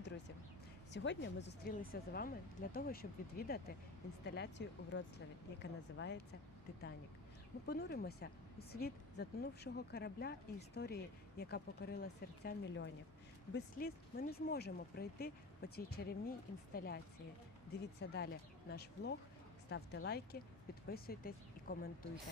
Друзі, сьогодні ми зустрілися з вами для того, щоб відвідати інсталяцію у Вроцлаві, яка називається Титанік. Ми понуримося у світ затонувшого корабля і історії, яка покорила серця мільйонів. Без сліз ми не зможемо пройти по цій чарівній інсталяції. Дивіться далі наш влог, ставте лайки, підписуйтесь і коментуйте.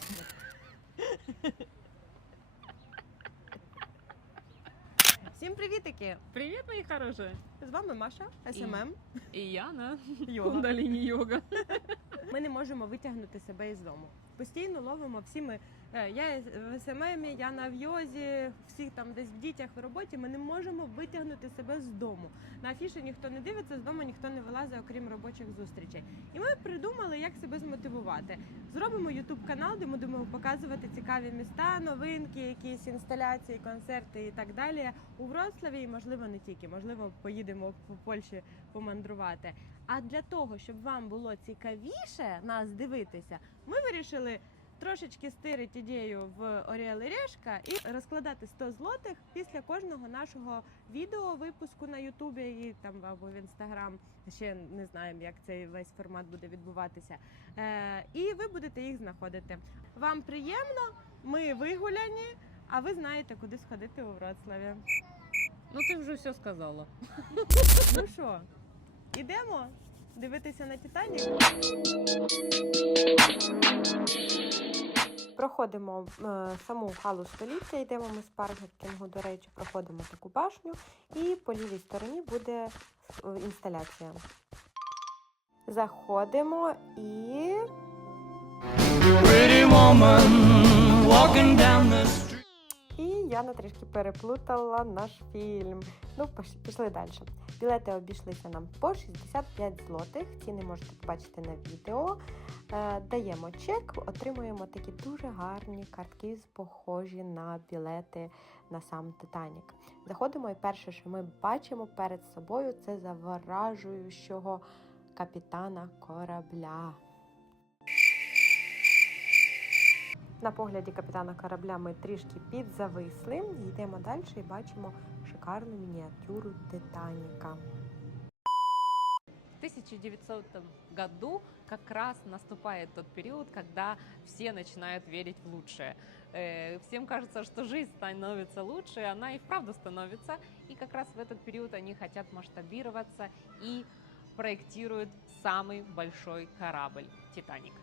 Всім привітики! Привіт, мої хороші! З вами Маша, СММ. і Яна, Йога. Кундаліні йога. Ми не можемо витягнути себе із дому. Постійно ловимо всі ми. е, Я в СММі, я на в'йозі, всі там десь в дітях в роботі. Ми не можемо витягнути себе з дому. На афіші ніхто не дивиться, з дому ніхто не вилазить, окрім робочих зустрічей. І ми придумали, як себе змотивувати. Зробимо ютуб канал, де ми будемо показувати цікаві міста, новинки, якісь інсталяції, концерти і так далі у Вроцлаві, і можливо не тільки, можливо, поїдемо по Польщі помандрувати. А для того, щоб вам було цікавіше нас дивитися, ми вирішили трошечки стирити ідею в Оріали Решка і розкладати 100 злотих після кожного нашого відео випуску на Ютубі і там або в Інстаграм. Ще не знаємо, як цей весь формат буде відбуватися. Е, і ви будете їх знаходити. Вам приємно, ми вигуляні, а ви знаєте, куди сходити у Вроцлаві. Ну ты уже все сказала. Ну що, ідемо дивитися на Титанік? Проходимо е, саму халу століття, йдемо ми з паркінгу, до речі, проходимо таку башню, і по лівій стороні буде е, інсталяція. Заходимо і. І Яна трішки переплутала наш фільм. Ну, пішли далі. Білети обійшлися нам по 65 злотих. Ціни можете побачити на відео. Е, даємо чек, отримуємо такі дуже гарні картки, похожі на білети на сам Титанік. Заходимо, і перше, що ми бачимо перед собою, це заворажуючого капітана корабля. На погляді капітана корабля ми трішки підзависли. Йдемо далі і бачимо шикарну мініатюру Титаніка. В 1900 году как раз наступает тот период, когда все начинают верить в лучшее. Э, Всем кажется, что жизнь становится лучше, и она и вправду становится. И как раз в этот период они хотят масштабироваться и проектируют самый большой корабль «Титаник».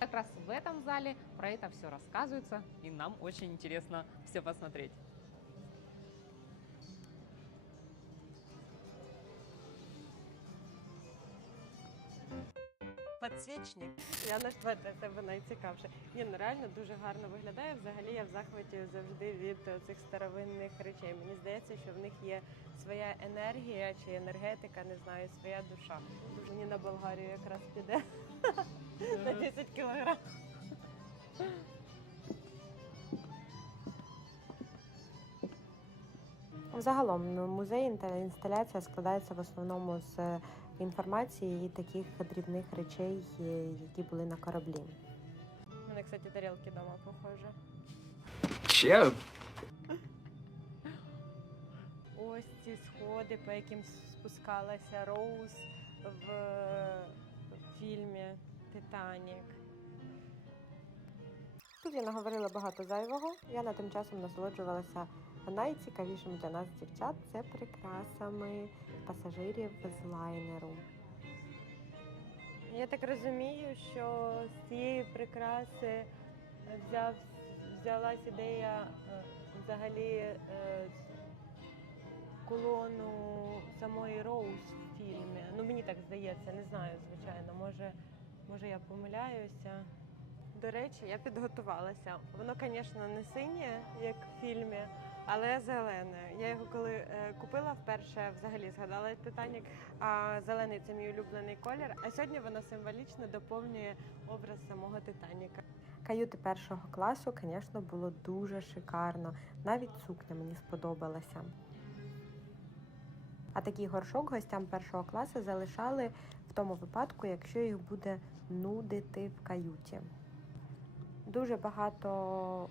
Как раз в этом зале про это все рассказывается, и нам очень интересно все посмотреть. Подсвічник. Я наш для себе найцікавше. Ні, ну реально дуже гарно виглядає. Взагалі я в захваті завжди від цих старовинних речей. Мені здається, що в них є своя енергія чи енергетика, не знаю, своя душа. Дуже мені на Болгарію якраз піде на 10 кілограм. Загалом ну, музей інта- інсталяція складається в основному з е, інформації і таких дрібних речей, е, які були на кораблі. У мене, кстати, тарілки вдома похожі. Чеп. Ось ці сходи, по яким спускалася Роуз в фільмі Титанік. Тут я наговорила багато зайвого. Я на тим часом насолоджувалася найцікавішим для нас дівчат це прикрасами пасажирів з лайнеру. Я так розумію, що з цієї прикраси взяв, взялась ідея е, взагалі е, з кулону самої Роуз в фільмі. Ну мені так здається, не знаю, звичайно. Може, може я помиляюся. До речі, я підготувалася. Воно, звісно, не синє, як в фільмі, але зелене. Я його коли е, купила вперше, взагалі згадала Титанік. А зелений це мій улюблений колір. А сьогодні воно символічно доповнює образ самого Титаніка. Каюти першого класу, звісно, було дуже шикарно. Навіть сукня мені сподобалася. А такий горшок гостям першого класу залишали в тому випадку, якщо їх буде нудити в каюті. Дуже багато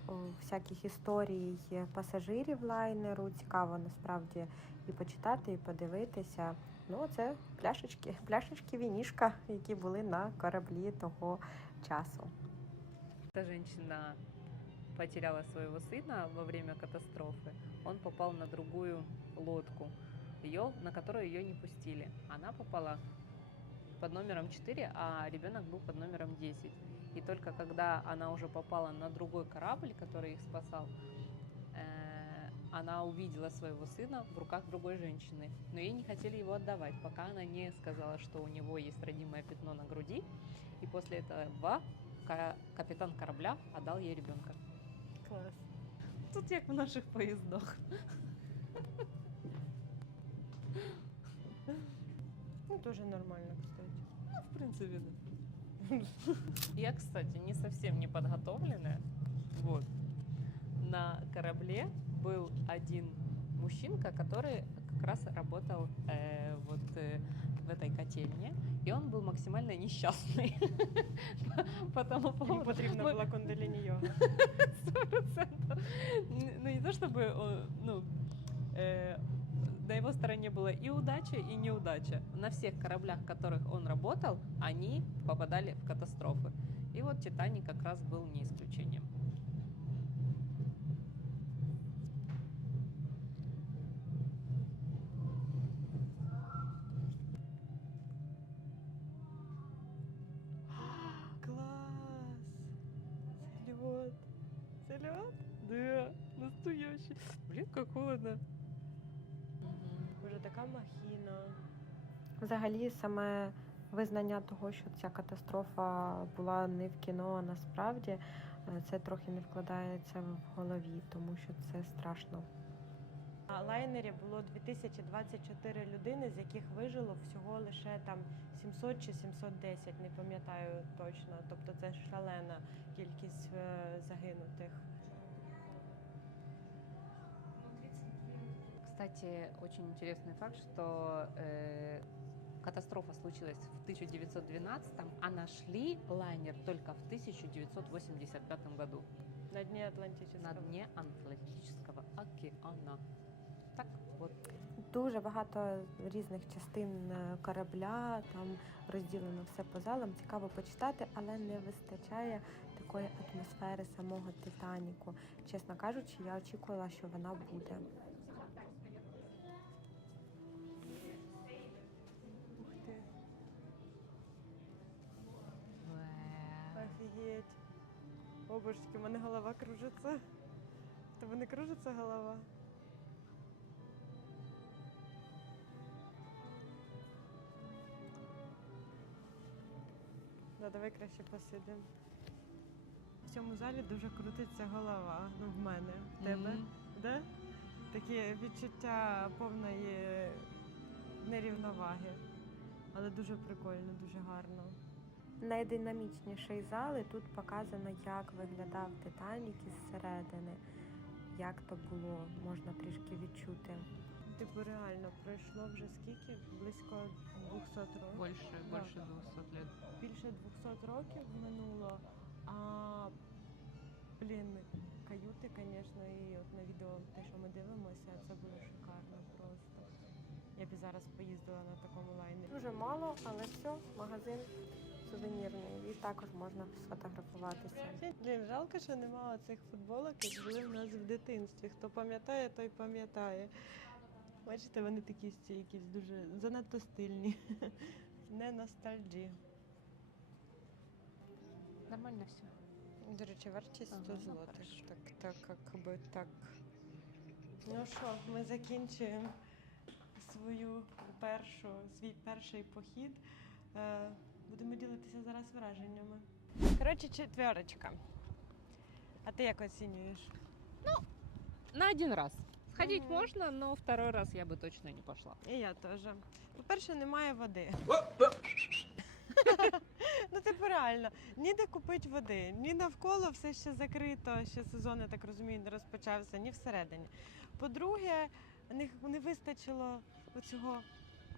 о, всяких історій пасажирів лайнеру. Цікаво насправді і почитати, і подивитися. Ну, це пляшечки, пляшечки вінішка, які були на кораблі того часу. Эта женщина потеряла своего сына во время катастрофы. Он попал на другую лодку, ее, на которую ее не пустили. Она попала под номером 4, а ребенок был под номером 10. И только когда она уже попала на другой корабль, который их спасал, э, она увидела своего сына в руках другой женщины. Но ей не хотели его отдавать, пока она не сказала, что у него есть родимое пятно на груди. И после этого ка- капитан корабля отдал ей ребенка. Клас. Тут як в наших поїздах. Ну, дуже нормально, кстати Ну, в принципе, да. Я, кстати, не совсем не подготовленная. Вот. На корабле был один мужчинка, который как раз работал э, вот э, в этой котельне, и он был максимально несчастный. По тому Їм поводу. потрібна Мы- була кундаліні йога. Сто процентов. Н- Ну, не то чтобы, э, ну, э, на его стороне была и удача, и неудача. На всех кораблях, в которых он работал, они попадали в катастрофы. И вот «Титаник» как раз был не исключением. Взагалі, саме визнання того, що ця катастрофа була не в кіно, а насправді е, це трохи не вкладається в голові, тому що це страшно. На лайнері було 2024 людини, з яких вижило всього лише там 700 чи 710, не пам'ятаю точно. Тобто це шалена кількість е, загинутих. Кстати, очень интересный факт, что э, катастрофа случилась в 1912, а нашли лайнер только в 1985 году На дні Атлантичного. на дне Атлантического океана. Так вот. Дуже багато різних частин е, корабля, там розділено все по залам. Цікаво почитати, але не вистачає такої атмосфери самого Титаніку. Чесно кажучи, я очікувала, що вона буде. О, божечки, в мене голова кружиться. В Тебе не кружиться голова? Да, давай краще посидимо. В цьому залі дуже крутиться голова. Ну, в мене. В тебе? Мгм. Да? Таке відчуття повної нерівноваги. Але дуже прикольно, дуже гарно. Найдинамічніший зал, і тут показано, як виглядав Титанік із середини. Як то було, можна трішки відчути. Типу, реально пройшло вже скільки? Близько 200 років. Больше, Да. больше 200 лет. Більше 200 років минуло. А блін, каюти, звісно, і от на відео те, що ми дивимося, це було шикарно просто. Я б зараз поїздила на такому лайнері. Дуже мало, але все, магазин сувенірний. І також можна сфотографуватися. Блін, жалко, що немає цих футболок, як були в нас в дитинстві. Хто пам'ятає, той пам'ятає. Бачите, вони такі всі якісь дуже занадто стильні. Не ностальджі. Нормально все. До речі, вартість Ага, 100 ну, злотих. хорошо. Так, так, якби так. Ну що, ми закінчуємо свою першу, свій перший похід. Будемо ділитися зараз враженнями. Коротше, четверочка. А ти як оцінюєш? Ну, На один раз. Сходить Мгм. можно, но второй раз я бы точно не пошла. І я теж. По-перше, немає води. ну, типу, реально, ніде купити води, ні навколо все ще закрито, ще сезон, я так розумію, не розпочався, ні всередині. По-друге, не, не вистачило оцього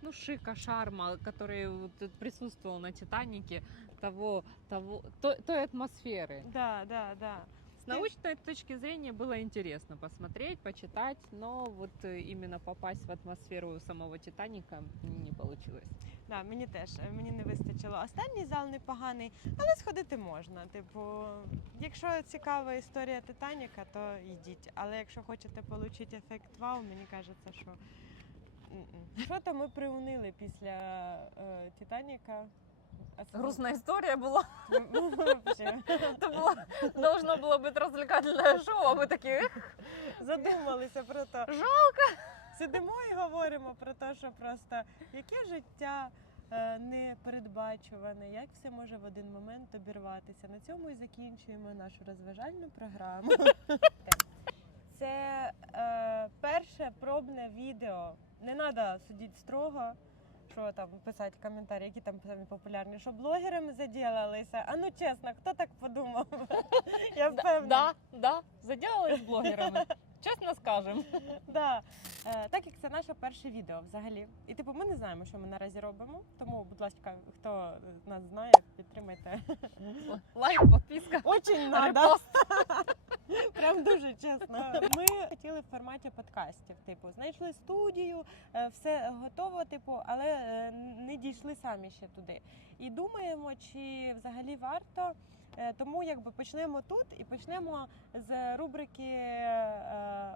ну, шика, шарма, который вот тут присутствовал на Титанике, того, того, той, той атмосферы. Да, да, да. С научной точки зрения было интересно посмотреть, почитать, но вот э, именно попасть в атмосферу самого Титаника не получилось. Да, мені теж е, мені не вистачило. Останній зал непоганий, але сходити можна. Типу, якщо цікава історія Титаніка, то йдіть. Але якщо хочете отримати ефект вау, мені кажеться, що м-м. що то ми приунили після е, Титаніка. А це- Грустная история была. Ну, вообще. Это было, должно было быть развлекательное шоу, а мы такие, «Эх, задумалися про те. жалко. Сидимо і говоримо про те, що просто яке життя е, непередбачуване, як все може в один момент обірватися. На цьому і закінчуємо нашу розважальну програму. Це е, перше пробне відео. не треба судити строго. Що там писати коментарі, які там самі популярні, що блогерами заділалися. А ну чесно, хто так подумав? Я впевнена. Да, да, заделалась блогерами. Честно скажем. Да. Е, так як це наше перше відео взагалі. І типу, ми не знаємо, що ми наразі робимо. Тому, будь ласка, хто нас знає, підтримайте. Лайк, подписка, Очень надо. Прям дуже чесно. Ми хотіли в форматі подкастів. Типу, знайшли студію, е, все готово, типу, але е, не дійшли самі ще туди. І думаємо, чи взагалі варто. Е, Тому якби почнемо тут і почнемо з рубрики е,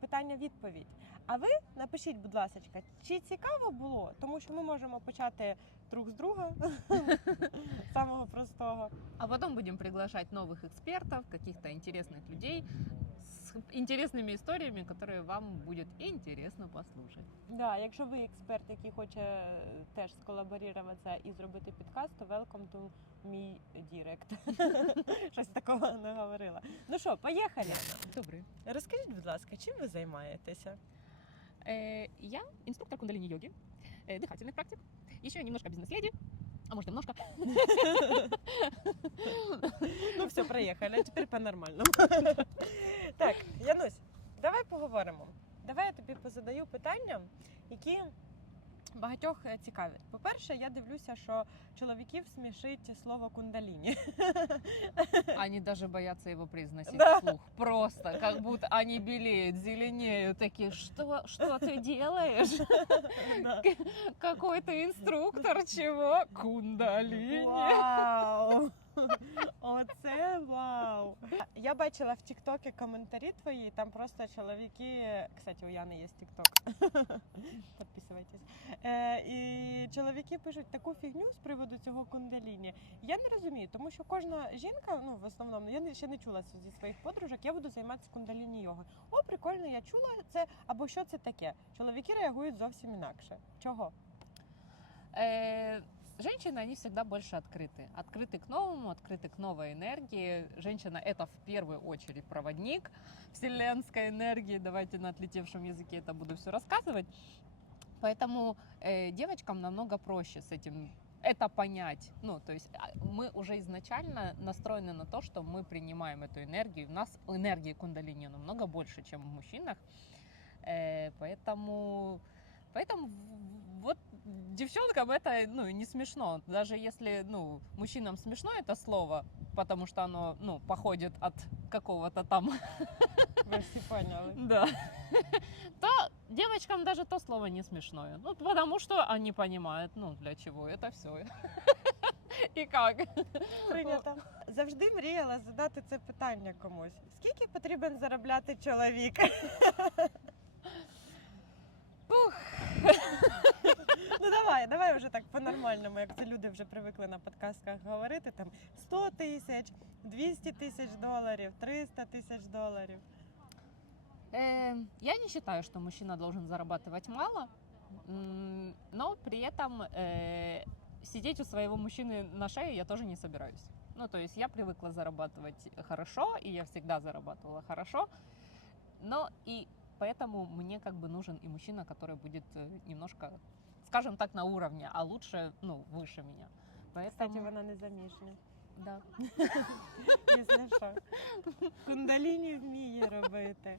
питання-відповідь. А ви напишіть, будь ласка, чи цікаво було? Тому що ми можемо почати друг з друга самого простого. А потом будем приглашать новых экспертов, каких-то интересных людей с интересными историями, которые вам будет интересно послушать. Да, якщо ви експерт, який хоче е, теж сколаборуватися і зробити підкаст, то welcome to me direct. Щось такого не говорила. Ну що, поїхали. Добрый. Розкажіть, будь ласка, чим ви займаєтеся? Э, Я инструктор кундалини-йоги, э, дыхательных практик, еще немножко бизнес-леди, а может немножко. Проїхали, а тепер по-нормальному. Так, Янусь, давай поговоримо. Давай я тобі позадаю питання, які багатьох е, цікавлять. По-перше, я дивлюся, що чоловіків смішить слово кундаліні. Они даже боятся его произносить Да. вслух. Просто, как будто они белеют, зеленеют, такие, что, что ты делаешь? Да. Какой ты инструктор, чего? Кундалини. Вау! Оце вау! Я бачила в Тіктокі коментарі твої, там просто чоловіки. Кстати, у Яни є Тікток. Підписуйтесь. Е, і чоловіки пишуть таку фігню з приводу цього кундаліні. Я не розумію, тому що кожна жінка, ну в основному, я ще не чула зі своїх подружок, я буду займатися кундаліні йогою. О, прикольно, я чула це, або що це таке. Чоловіки реагують зовсім інакше. Чого? Э, Женщины, они всегда больше открыты. Открыты к новому, открыты к новой энергии. Женщина — это в первую очередь проводник вселенской энергии. Давайте на отлетевшем языке это буду все рассказывать. Поэтому э, девочкам намного проще с этим это понять. Ну, то есть а, мы уже изначально настроены на то, что мы принимаем эту энергию. У нас энергии кундалини намного больше, чем в мужчинах. Э, поэтому, поэтому девчонкам это ну, не смешно. Даже если ну, мужчинам смешно это слово, потому что оно ну, походит от какого-то там Ви всі поняли? да. То девочкам даже то слово не смешное. Ну, потому что они понимают, ну, для чего это все. И как. Прийнято. Завжди мріяла задати це питання комусь. Скільки потрібен заробляти чоловік? давай, давай вже так по-нормальному, як це люди вже привикли на подкастках говорити. Там 100 тисяч, 200 тисяч доларів, 300 тисяч доларів. Э, Я не считаю, что мужчина должен зарабатывать мало, но при этом э, сидеть у своего мужчины на шее я тоже не собираюсь. Ну, то есть я привыкла зарабатывать хорошо, и я всегда зарабатывала хорошо, но и поэтому мне как бы нужен и мужчина, который будет э, немножко, скажем так, на уровне, а лучше, ну, выше меня. Кстати, Поэтому, вона не заміжня. да. Якщо що. Кундаліні вміє робити.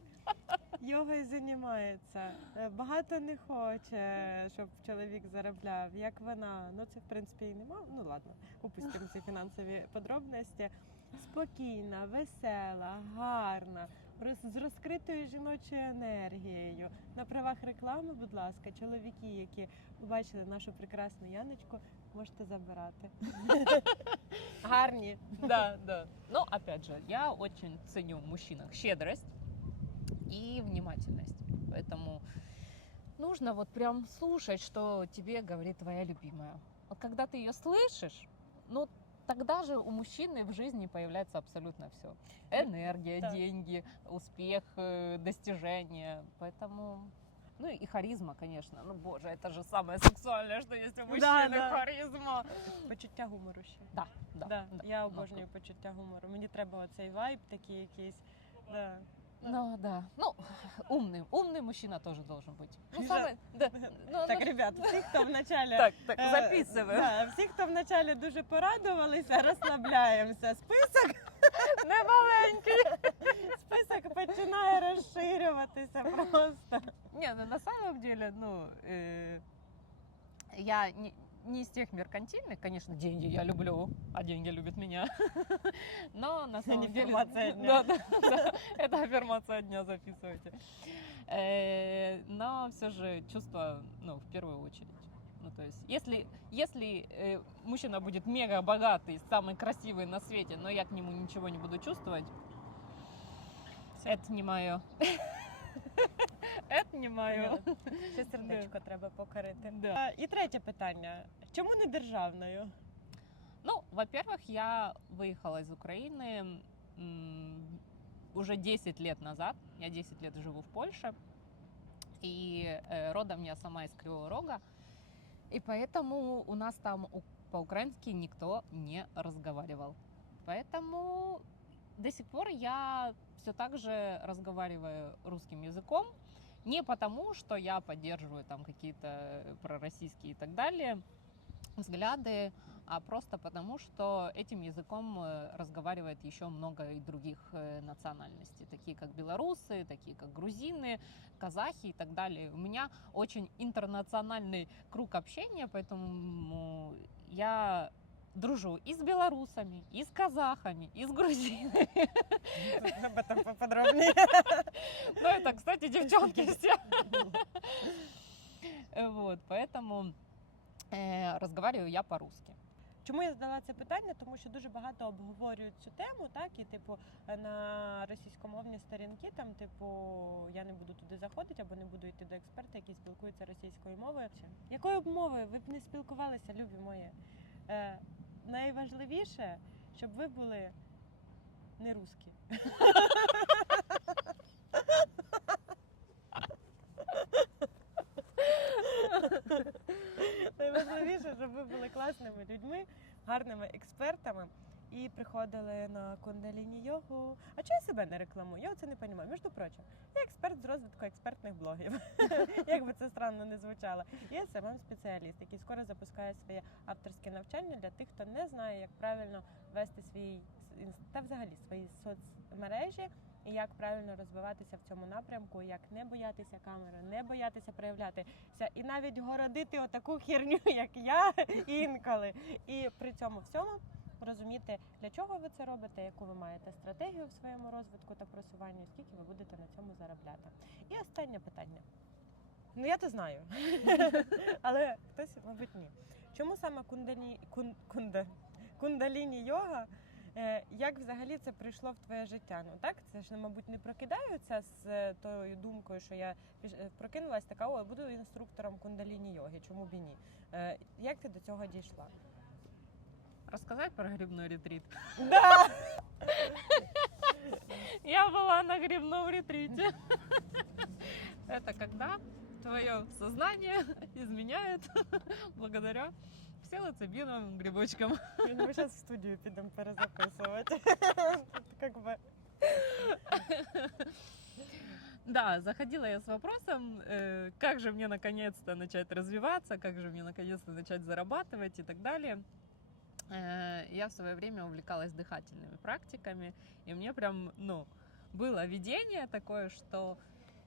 йогою займається. Е, Багато не хоче, щоб чоловік заробляв. Як вона, ну це в принципі і нема. Ну ладно, упустимо ці фінансові подробності. Спокійна, весела, гарна, з розкритою жіночою енергією. На правах реклами, будь ласка, чоловіки, які побачили нашу прекрасну Яночку, можете забирати. Гарні. Да, да. Но опять же, я очень ценю в мужчинах щедрость и внимательность. Поэтому нужно вот прям слушать, что тебе говорит твоя любимая. Вот когда ты ее слышишь, ну тогда же у мужчины в жизни появляется абсолютно все. Энергия, Да. деньги, успех, э, достижения. Поэтому ну и харизма, конечно. Ну, боже, это же самое сексуальное, что есть у мужчины. да. Харизма. Почуття гумору ще. Да, да. Да, да. я Ну, обожнюю почуття гумору. Мені треба оцей вайб такий якийсь. Да. Ну да. Ну, умный, умный мужчина тоже должен быть. Ну, Да. самый, да. Ну, Так, ну, ребят, всі, хто в началі так, так, е, записываем. Да, всі, хто в началі дуже порадувалися, розслабляємося. Список, Не маленький. список починає розширюватися просто. Не, ну на самом деле, ну, э, я не, не из тех меркантильных, конечно, деньги я люблю, а деньги любят меня. Но на самом деле... аффирмация дня. Да, да, да, это аффирмация дня, записывайте. Э, Но все же чувство, ну, в первую очередь. Ну, то есть, если, если э, мужчина будет мега богатый, самый красивый на свете, но я к нему ничего не буду чувствовать, это не мое. Это не мое. Ще сердечко треба покорити. Да. І третє питання: чому не державною? Ну, во-первых, я выехала из Украины уже 10 лет назад. Я 10 лет живу в Польше. И родом я сама из Кривого Рога. И поэтому у нас там по-украински никто не разговаривал. Поэтому до сих пор я все так же разговариваю русским языком. Не потому, что я поддерживаю там какие-то пророссийские и так далее взгляды, а просто потому, что этим языком э, разговаривает еще много и других э, национальностей, такие как белорусы, такие как грузины, казахи и так далее. У меня очень интернациональный круг общения, поэтому я дружу и с белорусами, и с казахами, и с грузинами. Об этом поподробніше. Ну, это, кстати, девчонки все. Вот, поэтому э, разговариваю я по-русски. Чому я задала це питання? Тому що дуже багато обговорюють цю тему, так і типу на російськомовні сторінки, там, типу, я не буду туди заходити або не буду йти до експерта, який спілкується російською мовою. Якою б мовою ви б не спілкувалися, любі мої? Найважливіше, щоб ви були не русські. Найважливіше, щоб ви були класними людьми, гарними експертами і приходили на кундаліні йогу. А чого я себе не рекламую? Я це не розумію. Між прочим, я експерт з розвитку експертних блогів. Як би це странно не звучало. Я смм спеціаліст, який скоро запускає своє авторське навчання для тих, хто не знає, як правильно вести свій та взагалі свої соцмережі. І як правильно розвиватися в цьому напрямку, як не боятися камери, не боятися проявлятися, і навіть городити отаку херню, як я інколи. І при цьому всьому розуміти, для чого ви це робите, яку ви маєте стратегію в своєму розвитку та просуванні, скільки ви будете на цьому заробляти. І останнє питання. Ну я то знаю, але хтось, мабуть, ні. Чому саме кундалі... кун... кунда... кундаліні йога? Е, Як взагалі це прийшло в твоє життя? Ну так, це ж, мабуть, не прокидаються з е, тою думкою, що я е, прокинулась така, о, я буду інструктором кундаліні йоги, чому б і ні? Як ти до цього дійшла? Рассказать про грибной ретрит? Да! Я была на грибном ретрите. Это когда твое сознание изменяет благодаря псилоцибиновым грибочкам. Ми зараз в студію підемо перезаписувати. Как би. Да, заходила я с вопросом, э, как же мне наконец-то начать развиваться, как же мне наконец-то начать зарабатывать и так далее. Э, Я в свое время увлекалась дыхательными практиками, и мне прям, ну, было видение такое, что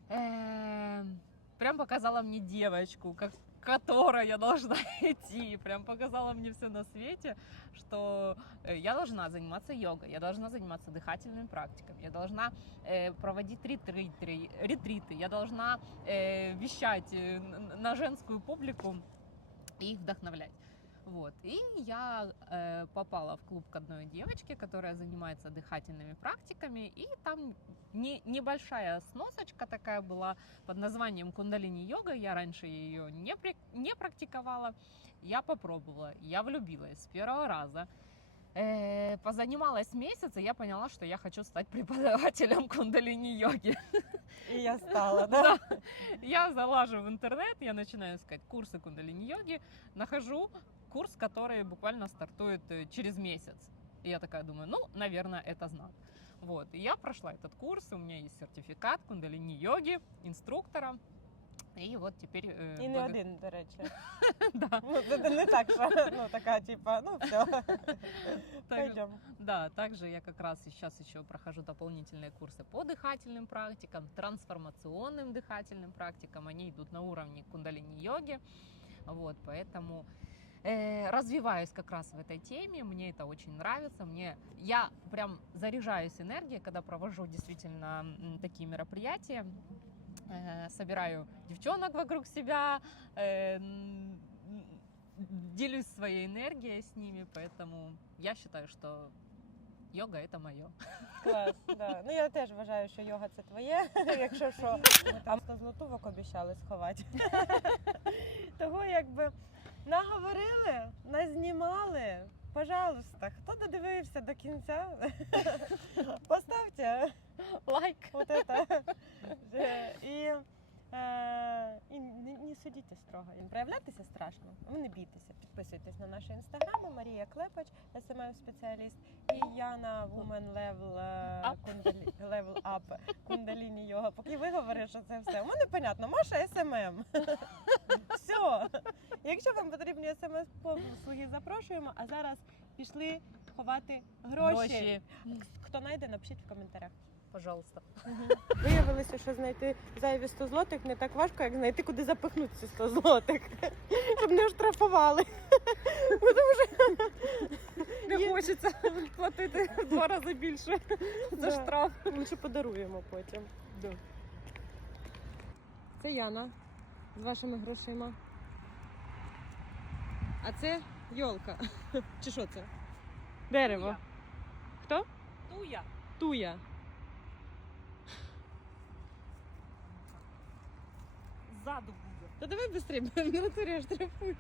Эм, Прям показала мне девочку, как к которой я должна идти. Прям показала мне все на свете, что э, я должна заниматься йогой, я должна заниматься дыхательными практиками, я должна э, проводить ретриты, ретриты, я должна э, вещать э, н- на женскую публику и их вдохновлять. Вот. И я э, попала в клуб к одной девочке, которая занимается дыхательными практиками, и там не, небольшая сносочка такая была под названием кундалини-йога. Я раньше ее не, не практиковала. Я попробовала, я влюбилась с первого раза. Э, позанималась месяц, и я поняла, что я хочу стать преподавателем кундалини-йоги. І я стала, Да. Я залажу в интернет, я начинаю искать курсы кундалини-йоги, нахожу курс, который буквально стартует э, через месяц. И я такая думаю, ну, наверное, это знак. Вот, и я прошла этот курс, у меня есть сертификат кундалини-йоги, инструктора. И вот теперь... э, І не благо- один, до речі. Да, Ну, це не так, що ну, така, типа, ну все, так, пойдемо. да, также я как раз сейчас еще прохожу дополнительные курсы по дыхательным практикам, трансформационным дыхательным практикам. Они идут на уровне кундалини-йоги. Вот, поэтому э, развиваюсь как раз в этой теме. Мне это очень нравится. Мне я прям заряжаюсь энергией, когда провожу действительно м, такие мероприятия. Э, собираю девчонок вокруг себя, э, м, делюсь своей энергией с ними, поэтому я считаю, что йога это мое. Клас, да. Ну я теж вважаю, що йога це твоє, якщо що. Там 100 злотувок обіцяли сховати. Того якби наговорили, назнімали. Пожалуйста, хто додивився до кінця, поставте Лайк. вот это. І, і не, не судіть строго. Проявлятися страшно. Ви не бійтеся. Підписуйтесь на наші інстаграми. Марія Клепач, СММ спеціаліст, і Яна Woman Level, кундалі, Level Up, Кундаліні Йога. Поки ви говорите, що це все. У мене понятно, Маша СММ. Все. Якщо вам потрібні смс послуги, запрошуємо. А зараз пішли ховати гроші. Хто знайде, напишіть в коментарях. Пожалуйста. Виявилося, що знайти зайві 100 злотих не так важко, як знайти, куди запихнути ці 100 злотих, щоб не оштрафували. Тому що Не хочеться платити в два рази більше за штраф. лише подаруємо потім. Це Яна з вашими грошима. А це йолка. Чи що це? Дерево. Хто? Туя. Туя. Ззаду буде. Та давай швидше, бо в натурі штрафують.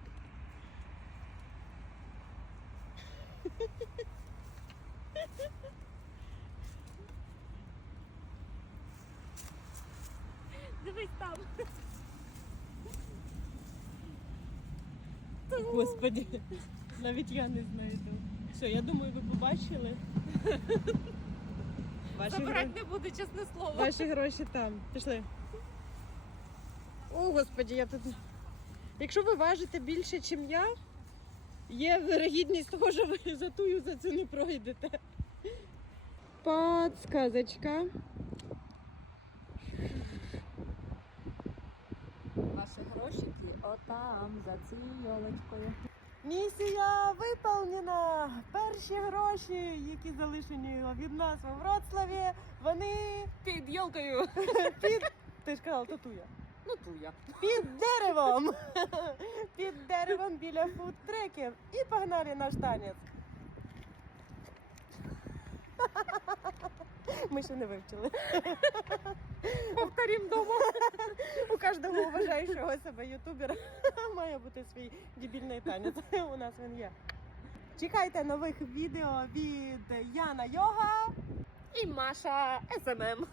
Дивись там. Господи, навіть я не знайду. Все, я думаю, ви побачили. Ваші, Забирати гро- не буду, чесне слово. Ваші гроші там. Пішли. О, господи, я тут. Якщо ви важите більше, ніж я, є вирогідність того, що ви за тую за цю не пройдете. Подсказочка. Ваші грошики отам, за цією йолочкою. Місія виповнена! Перші гроші, які залишені від нас у Вроцлаві, вони Під йолкою. під. Ти ж казала, татуя. Ну, туя. Під деревом! Під деревом біля фудтреків. І погнали наш танець. Ми ще не вивчили. Повторім дома. У кожного уважаючого себе ютубера має бути свій дебільний танець. У нас він є. Чекайте нових відео від Яна Йога. І Маша СММ.